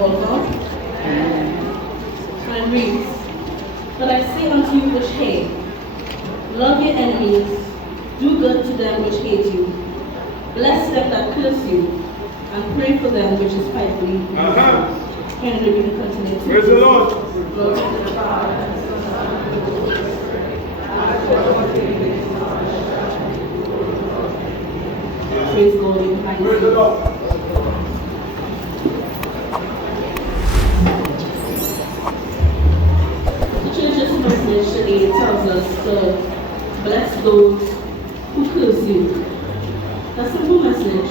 Also, and it reads, "But I say unto you which hate, love your enemies, do good to them which hate you, bless them that curse you, and pray for them which is spitefully use you." And we will continue to praise the Lord. Glory to the Father, and the Son, and the Holy Spirit. Praise God in the highest. Praise the Lord. The church's message today tells us to bless those who curse you. That's a simple message.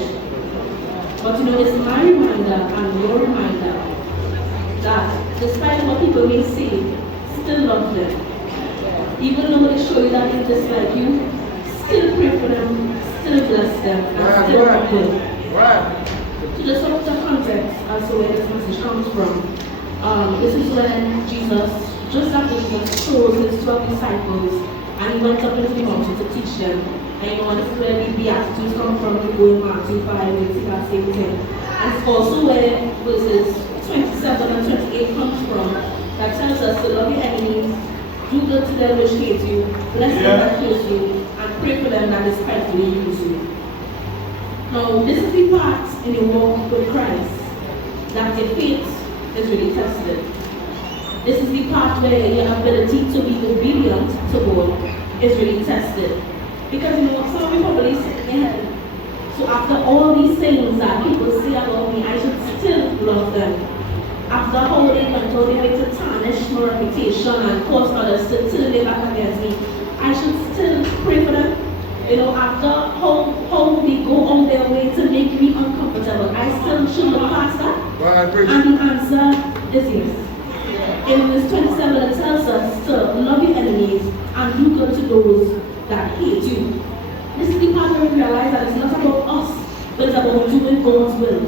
But you know, it's my reminder and your reminder that despite what people may say, still love them. Even though they show you that they dislike you, still pray for them, still bless them, and still love them. Right. To just sort of context as to where this message comes from, this is when Jesus, just after Jesus chose his 12 disciples, and he went up into the mountain to teach them. And you know, this is where the Beatitudes come from, to go in Matthew 5, we see that same thing. And it's also where verses 27 and 28 comes from, that tells us to love your enemies, do good to them which hate you, bless them that curse you, and pray for them that despitefully use you. Now, this is the part in your walk with Christ that your faith is really tested. This is the part where your ability to be obedient to God is really tested. Because you know, some of you probably sit in your head, so after all these things that people say about me, I should still love them. After how they went out they make to tarnish my reputation and cause others to turn their back against me, I should still pray for them. You know, after how they go on their way to make me uncomfortable, I still should look past that. And the answer is yes. In verse 27 it tells us to love your enemies and do good to those that hate you. This is the part where we realize that it's not about us, but it's about doing God's will.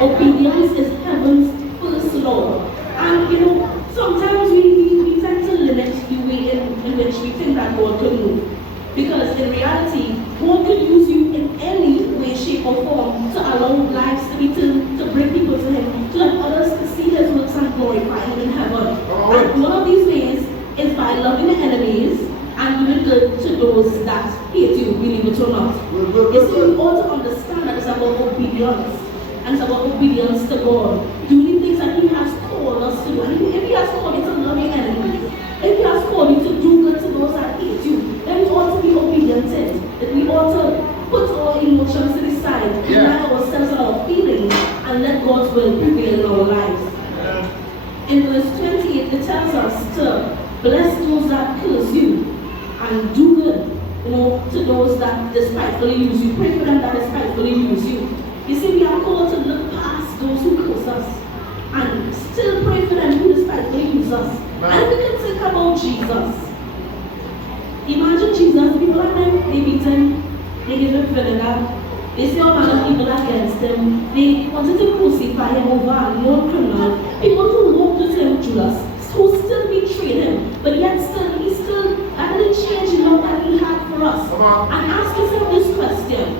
Obedience is heaven's first law. And you know, sometimes we tend to limit the way in which we think that God can move. Because in reality, God can use you in any way, shape, or form to allow lives to be to bring people to Him, to let others to see His works and glorify Him in heaven. And one of these ways is by loving your enemies and doing good to those that hate you, believe it or not. You see, we ought to understand that it's about obedience. And it's about obedience to God. Doing things that He has called us to do. And if He has called you to love your enemies, if He has called you to do good to those that hate you, then we ought to be obedient to it. That we ought to put our emotions to the side, deny ourselves and our feelings, and let God's will prevail in our lives. In verse 28, it tells us to bless those that curse you and do good, you know, to those that despitefully use you. Pray for them that despitefully use you. You see, we are called to look past those who curse us and still pray for them who despitefully use us. And we can think about Jesus. Imagine Jesus, people like them, they beat Him, they give Him vinegar, they say all manner of evil against Him, they wanted to crucify Him over a known criminal, people who walked with Him, Judas, who still betrayed Him, but yet still, He still, that didn't change the love that He had for us. And ask yourself this question: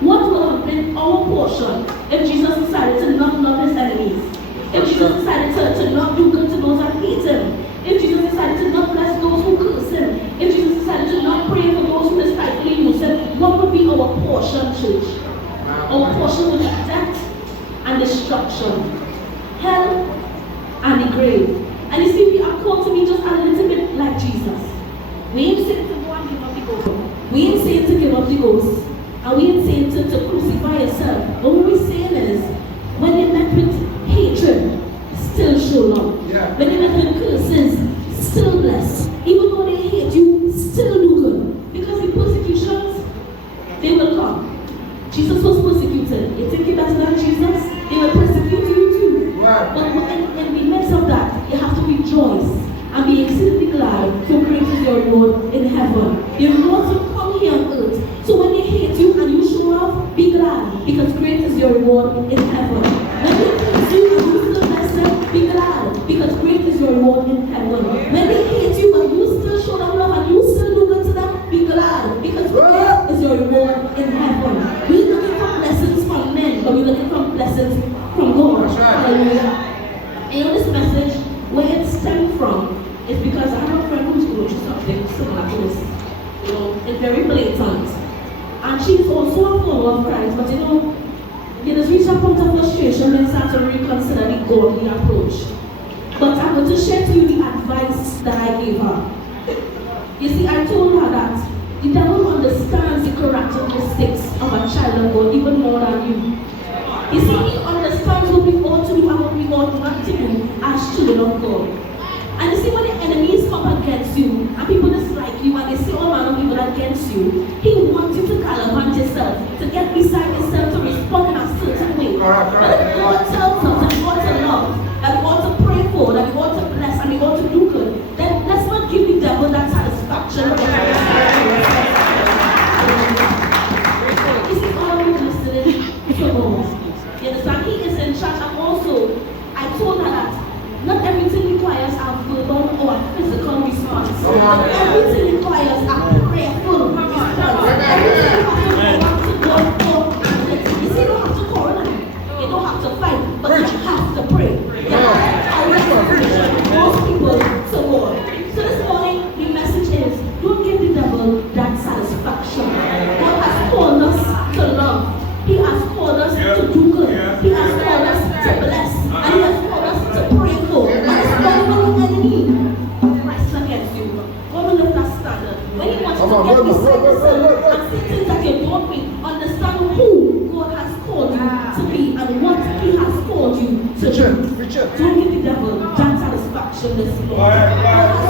what would have been our portion if Jesus decided to not love His enemies? If Jesus decided to not do good to those that hate Him? If Jesus decided to not bless those who curse Him? If Jesus decided to not pray for those who despitefully use Him? What would be our portion, church? Our portion would be death and destruction, hell and the grave. And you see, we are called to be just a little bit like Jesus. We ain't saying to go and give up the ghost. We ain't saying to give up the ghost. And we ain't saying to crucify yourself. But what we're saying is, when you're met with hatred, still show love. Yeah. When you're met with curses, still bless. Even though they hate you, still do good. Because the persecutions, they will come. Jesus was persecuted. You think you're better than Jesus? They will persecute you too. Right. But in the midst of that, you have to rejoice and be exceedingly glad, for great is your reward in heaven. Your rewards will come here on earth. So when they hate you and you show up, be glad, because great is your reward Hallelujah. And you know this message, where it stemmed from, is because I have a friend who's going through something similar to this. You know, it's very blatant. And she's also a follower of Christ, but you know, it has reached a point of frustration when it's time to reconsider the godly approach. But I'm going to share to you the advice that I gave her. You see, I told her that the devil understands the characteristics of a child of God even more than you. You see, he understands what we ought to do and what we ought not to do as children of God. And you see, when the enemies come against you, and people dislike you, and they say all manner of people against you, he wants you to gallivant yourself, to get beside yourself, to respond in a certain way. But if God tells us that we ought to love, that we ought to pray for, that we ought to bless, and we ought to do good, then let's not give the devil that satisfaction. You see, all of you listening to God. You understand? He is in charge, and also, I told her that not everything requires a verbal or a physical response. Not everything requires a prayerful response. Everything you have to go out to God for. You see, you don't have to quarrel. You don't have to fight, but you have to pray. You have to direct most people to God. So this morning, the message is, don't give the devil that satisfaction. God has called us to love. He has called us to do good. He has called us to bless. And he has called us to pray for. And it's not when the enemy rises against you. God will lift that standard. When he wants you to get beside yourself and see things that you don't mean, understand who God has called you to be and what he has called you to do. Don't give the devil that satisfaction this morning. God has